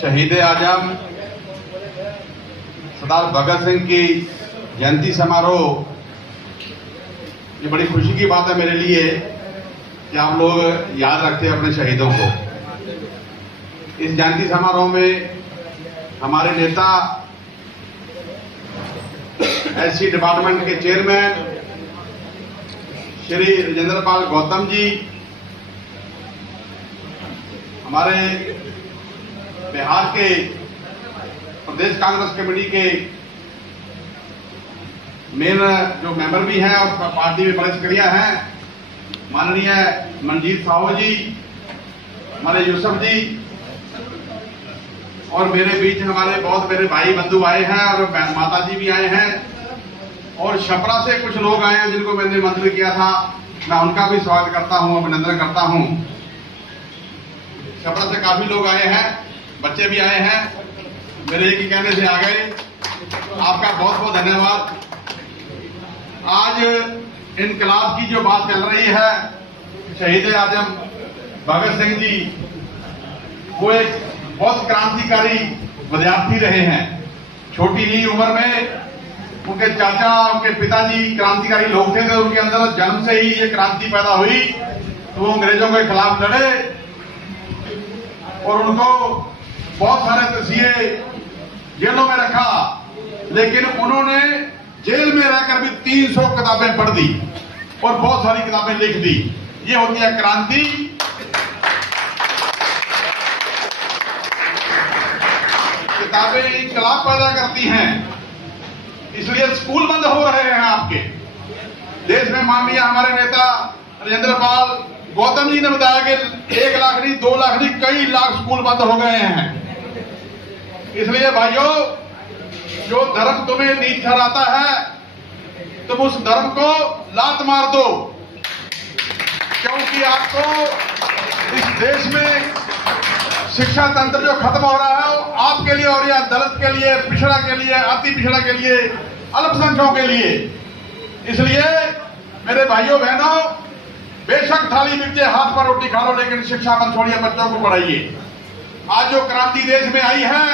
शहीद आजम सरदार भगत सिंह की जयंती समारोह, ये बड़ी खुशी की बात है मेरे लिए कि आप लोग याद रखते हैं अपने शहीदों को। इस जयंती समारोह में हमारे नेता एससी डिपार्टमेंट के चेयरमैन श्री राजेंद्र पाल गौतम जी, हमारे बिहार के प्रदेश कांग्रेस कमेटी के मेन जो मेंबर भी हैं और पार्टी में बड़े सक्रिय हैं, माननीय मंजीत साहू जी, हमारे यूसुफ जी, और मेरे बीच हमारे बहुत मेरे भाई बंधु आए हैं और माता जी भी आए हैं, और छपरा से कुछ लोग आए हैं जिनको मैंने निमंत्रित किया था। मैं उनका भी स्वागत करता हूं, अभिनंदन करता हूं। छपरा से काफी लोग आए हैं, बच्चे भी आए हैं, मेरे एक ही कहने से आ गए। आपका बहुत बहुत धन्यवाद। आज इनकलाब की जो बात चल रही है, शहीद आजम भगत सिंह जी वो एक बहुत क्रांतिकारी विद्यार्थी रहे हैं। छोटी ही उम्र में उनके चाचा, उनके पिताजी क्रांतिकारी लोग थे, तो उनके अंदर जन्म से ही ये क्रांति पैदा हुई, तो वो अंग्रेजों के खिलाफ लड़े और उनको बहुत सारे तस्वीर जेलों में रखा, लेकिन उन्होंने जेल में रहकर भी 300 किताबें पढ़ दी और बहुत सारी किताबें लिख दी। ये होती है क्रांति। किताबें इंकलाब पैदा करती हैं, इसलिए स्कूल बंद हो रहे हैं आपके देश में। माननीय हमारे नेता राजेंद्र पाल गौतम जी ने बताया कि 1 लाख नहीं, 2 लाख नहीं, कई लाख स्कूल बंद हो गए हैं। इसलिए भाइयों, जो धर्म तुम्हें नीच ठहराता है, तुम उस धर्म को लात मार दो, क्योंकि आपको इस देश में शिक्षा तंत्र जो खत्म हो रहा है, वो आपके लिए और या दलित के लिए, पिछड़ा के लिए, अति पिछड़ा के लिए, अल्पसंख्यकों के लिए। इसलिए मेरे भाइयों बहनों, बेशक थाली मिलते हाथ पर रोटी खा लो, लेकिन शिक्षा मत छोड़िए, बच्चों को पढ़ाइए। आज जो क्रांति देश में आई है,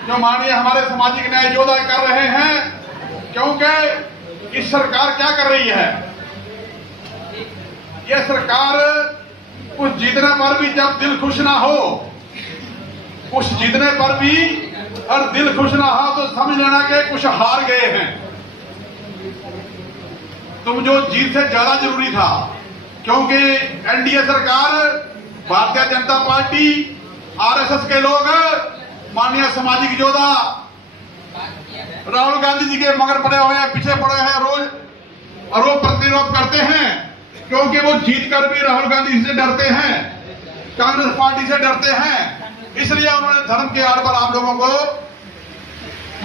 जो माननीय हमारे सामाजिक न्याय योद्धा कर रहे हैं, क्योंकि इस सरकार क्या कर रही है, यह सरकार कुछ जीतने पर भी जब दिल खुश ना हो, कुछ जीतने पर भी और दिल खुश ना हो, तो समझ लेना कि कुछ हार गए हैं। तुम जो जीत से ज्यादा जरूरी था, क्योंकि एनडीए सरकार, भारतीय जनता पार्टी, आरएसएस के लोग, माननीय सामाजिक योद्धा राहुल गांधी जी के मगर पड़े हुए हैं, पीछे पड़े हैं रोज, और वो प्रतिरोध करते हैं, क्योंकि वो जीत कर भी राहुल गांधी से डरते हैं, कांग्रेस पार्टी से डरते हैं। इसलिए उन्होंने धर्म के आड़ पर आप लोगों को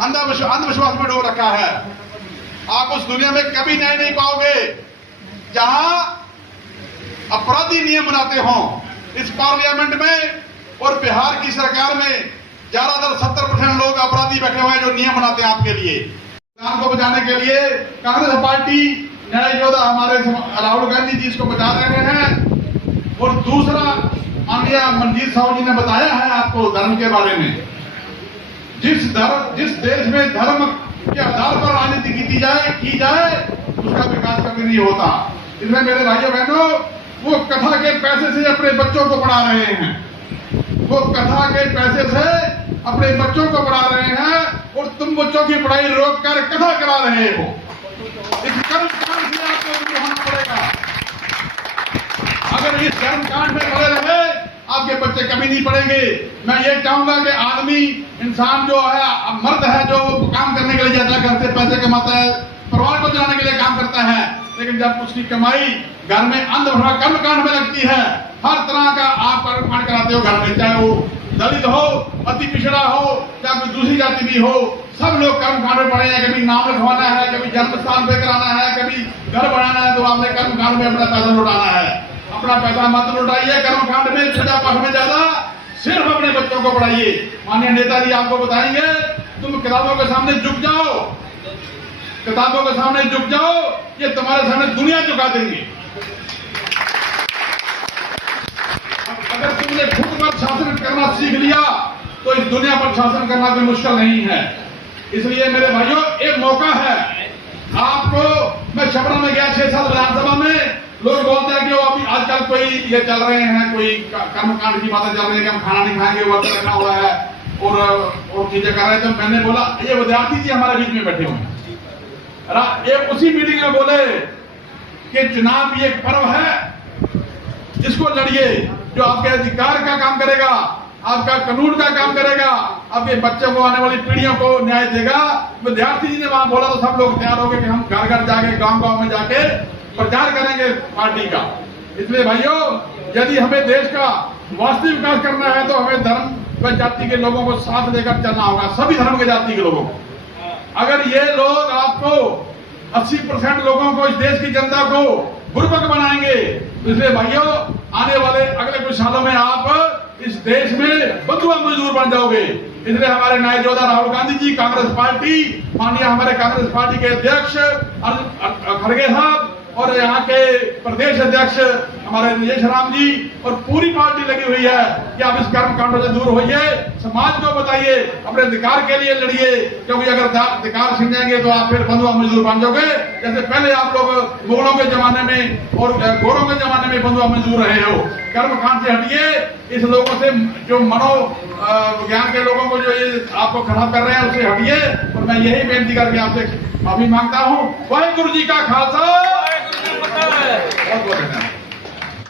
अंधविश्वास में डोब रखा है। आप उस दुनिया में कभी न्याय नहीं पाओगे जहां अपराधी नियम बनाते हों। इस पार्लियामेंट में और बिहार की सरकार में ज्यादातर 70% लोग अपराधी बैठे हुए हैं जो नियम बनाते हैं आपके लिए। संविधान को बचाने के लिए कांग्रेस पार्टी, न्याय योद्धा हमारे राहुल गांधी जी इसको बचा रहे हैं। और दूसरा, माननीय मंजीत साहू जी ने बताया है आपको धर्म के बारे में। जिस देश में धर्म के आधार पर राजनीति की जाए उसका विकास कभी नहीं होता। इसमें मेरे भाइयों बहनों, वो कथा के पैसे से अपने बच्चों को पढ़ा रहे हैं, वो कथा के पैसे से अपने बच्चों को पढ़ा रहे हैं, और तुम बच्चों की पढ़ाई रोककर कथा करा रहे हो। इस कर्मकांड से आपको होना पड़ेगा। अगर इस कर्मकांड में पड़े रहे, आपके बच्चे कभी नहीं पढ़ेंगे। मैं ये चाहूंगा कि आदमी, इंसान जो है, मर्द है, जो काम करने के लिए जाता है, घर से पैसे कमाता है, परिवार को चलाने के लिए काम करता है, लेकिन जब उसकी कमाई घर में अंधविश्वास कर्मकांड में लगती है, हर तरह का आप कर्मकांड कराते हो घर में, चाहे वो दलित हो, अति पिछड़ा हो, चाहे कोई दूसरी जाति भी हो, सब लोग कर्मकांड में पड़े हैं। कभी नाम लिखवाना है, कभी जन्म स्थान पे कराना है, कभी घर बनाना है, तो आपने कर्मकांड में अपना पैसा लौटाना है। अपना पैसा मत लौटाइए कर्मकांड में, पूजा पाठ में ज्यादा, सिर्फ अपने बच्चों को पढ़ाइए। माननीय नेताजी आपको बताएंगे, तुम किताबों के सामने झुक जाओ, किताबों के सामने झुक जाओ, ये तुम्हारे सामने दुनिया झुका देंगे। अगर तुमने खुद पर शासन करना सीख लिया तो इस दुनिया पर शासन करना कोई मुश्किल नहीं है। इसलिए मेरे भाइयों, एक मौका है आपको। मैं छपरा में गया 6 साल विधानसभा में, लोग बोलते हैं कि वो अभी आजकल कोई ये चल रहे हैं, कोई कर्मकांड की बातें चल रही है कि हम खाना नहीं खाएंगे, वर्त रखना हुआ है और चीजें कर रहे हैं। तो मैंने बोला, ये विद्यार्थी जी हमारे बीच में बैठे हुए हैं, ये उसी मीटिंग में बोले कि चुनाव भी एक पर्व है, जिसको लड़िए, जो आपके अधिकार का काम करेगा, आपका कानून का काम करेगा, आपके बच्चों को, आने वाली पीढ़ियों को न्याय देगा। विद्यार्थी जी ने वहां बोला तो सब लोग तैयार हो गए कि हम घर घर जाके, गांव गांव में जाके प्रचार करेंगे पार्टी का। इसलिए भाइयों, यदि हमें देश का वास्तविक विकास करना है तो हमें धर्म व जाति के लोगों को साथ लेकर चलना होगा, सभी धर्म के जाति के लोगों को। अगर ये लोग आपको 80% लोगों को, इस देश की जनता को बुर्बक बनाएंगे, इसलिए भाइयों, आने वाले अगले कुछ सालों में आप इस देश में बंधुआ मजदूर बन जाओगे। इसलिए हमारे न्याय योद्धा राहुल गांधी जी, कांग्रेस पार्टी, माननीय हमारे कांग्रेस पार्टी के अध्यक्ष खड़गे साहब और यहाँ के प्रदेश अध्यक्ष हमारे राजेश राम जी और पूरी पार्टी लगी हुई है कि आप इस कर्म कांडों से दूर होइए, समाज को बताइए, अपने अधिकार के लिए लड़िए, क्योंकि अगर अधिकार छीन जाएंगे तो आप फिर बंधुआ मजदूर बन जाओगे। जैसे पहले आप लोग मुगलों के जमाने में और गोरों के जमाने में बंधुआ मजदूर रहे हो। कर्म कांड से हटिए, इस लोगों से, जो मनोविज्ञान के लोगों को जो ये आपको खराब कर रहे हैं, उससे हटिए। और मैं यही बेनती करके आपसे माफी मांगता हूँ। वाहेगुरु जी का खालसा, बहुत बहुत धन्यवाद।